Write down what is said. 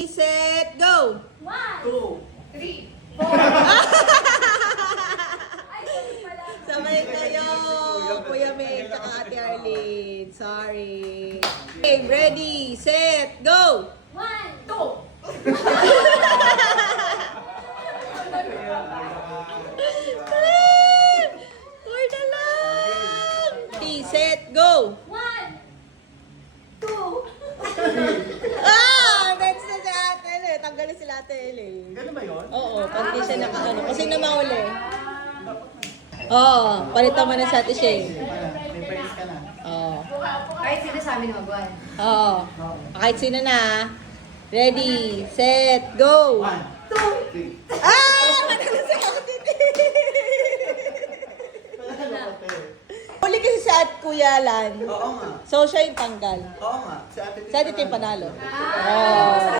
Set, go! 1, 2, 3, 4. Ay, sorry pala. Sabay kayo, Kuya Meg, tsaka Ate Arlene. Sorry. Okay, ready, set, go! 1, 2. Four na lang! Ready, set, go! 1, 2. Next na si Ate Ele. Tanggalin sila Ate Ele. Ganun ba yun? Oo, pag di siya nakaano. Kasi na mauli. Oo, palitan mo na sa Ate Shane. May practice ka na. Oo. Kahit sino sa amin magwan. Oo. Kahit sino na. Ready, set, go! 1, 2, 3. Manalo si Ate T. Huli kasi si Ate Kuya Lan. Oo nga. So, siya yung tanggal. Oo nga. Si Ate Si Ate T yung panalo. Ah. Oo.